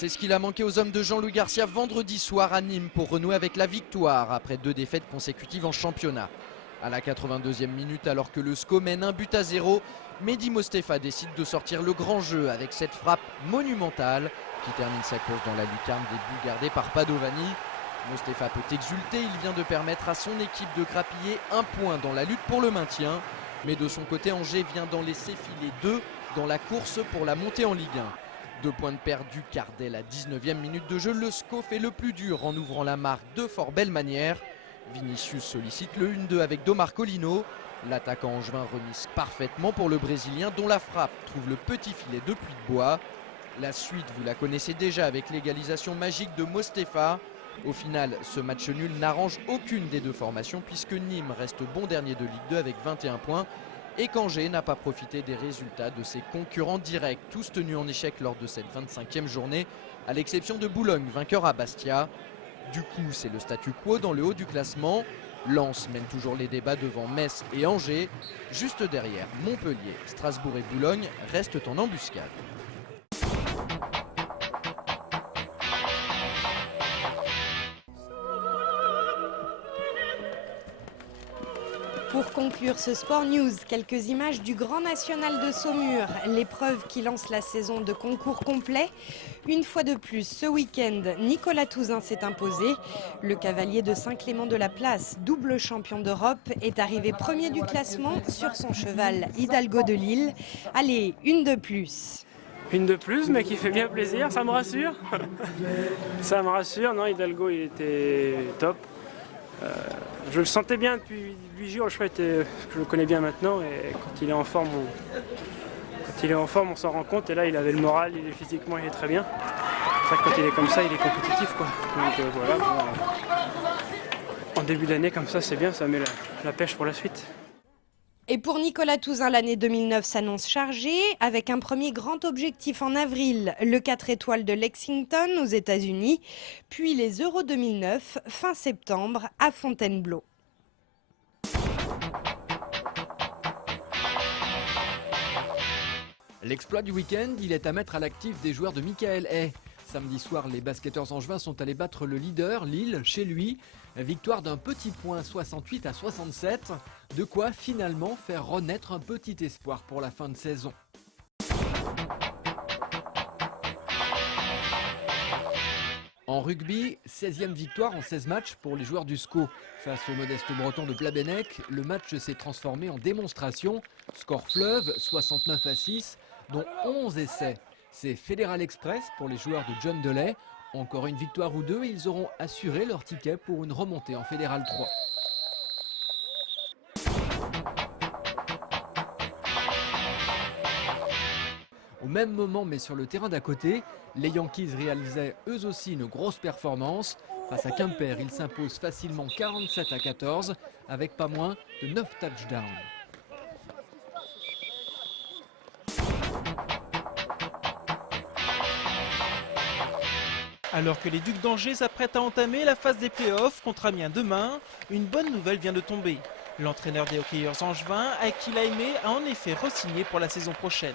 C'est ce qu'il a manqué aux hommes de Jean-Louis Garcia vendredi soir à Nîmes pour renouer avec la victoire après 2 défaites consécutives en championnat. À la 82e minute, alors que le SCO mène 1-0, Mehdi Mostefa décide de sortir le grand jeu avec cette frappe monumentale qui termine sa course dans la lucarne des buts gardés par Padovani. Mostefa peut exulter, il vient de permettre à son équipe de grappiller 1 point dans la lutte pour le maintien. Mais de son côté, Angers vient d'en laisser filer 2 dans la course pour la montée en Ligue 1. 2 points de perdus car dès la 19e minute de jeu, le SCO fait le plus dur en ouvrant la marque de fort belle manière. Vinicius sollicite le 1-2 avec Domar Colino. L'attaquant angevin remise parfaitement pour le Brésilien dont la frappe trouve le petit filet de Puy-de-Bois. La suite, vous la connaissez déjà avec l'égalisation magique de Mostefa. Au final, ce match nul n'arrange aucune des deux formations puisque Nîmes reste bon dernier de Ligue 2 avec 21 points et qu'Angers n'a pas profité des résultats de ses concurrents directs, tous tenus en échec lors de cette 25e journée, à l'exception de Boulogne, vainqueur à Bastia. Du coup, c'est le statu quo dans le haut du classement. Lens mène toujours les débats devant Metz et Angers. Juste derrière, Montpellier, Strasbourg et Boulogne restent en embuscade. Pour conclure ce Sport News, quelques images du Grand National de Saumur, l'épreuve qui lance la saison de concours complet. Une fois de plus, ce week-end, Nicolas Touzin s'est imposé. Le cavalier de Saint-Clément-de-la-Place, double champion d'Europe, est arrivé premier du classement sur son cheval Hidalgo de Lille. Allez, une de plus. Une de plus, mais qui fait bien plaisir, ça me rassure. Ça me rassure, non, Hidalgo il était top. Je le sentais bien depuis 8 jours, je le connais bien maintenant et quand il est en forme, on s'en rend compte et là il avait le moral, physiquement il est très bien. C'est vrai que quand il est comme ça, il est compétitif quoi. Donc voilà, en début d'année comme ça c'est bien, ça met la pêche pour la suite. Et pour Nicolas Touzin, l'année 2009 s'annonce chargée avec un premier grand objectif en avril, le 4 étoiles de Lexington aux États-Unis, puis les Euro 2009 fin septembre à Fontainebleau. L'exploit du week-end, il est à mettre à l'actif des joueurs de Michael Hay. Samedi soir, les basketteurs angevins sont allés battre le leader, Lille, chez lui. Victoire d'un petit point, 68-67. De quoi finalement faire renaître un petit espoir pour la fin de saison. En rugby, 16e victoire en 16 matchs pour les joueurs du SCO. Face au modeste breton de Plabennec, le match s'est transformé en démonstration. Score fleuve, 69-6, dont 11 essais. C'est Fédéral Express pour les joueurs de John Delay. Encore une victoire ou deux et ils auront assuré leur ticket pour une remontée en Fédéral 3. Au même moment, mais sur le terrain d'à côté, les Yankees réalisaient eux aussi une grosse performance. Face à Quimper, ils s'imposent facilement 47-14 avec pas moins de 9 touchdowns. Alors que les Ducs d'Angers s'apprêtent à entamer la phase des playoffs contre Amiens demain, une bonne nouvelle vient de tomber. L'entraîneur des hockeyeurs angevins, Akil Aimé, a en effet re-signé pour la saison prochaine.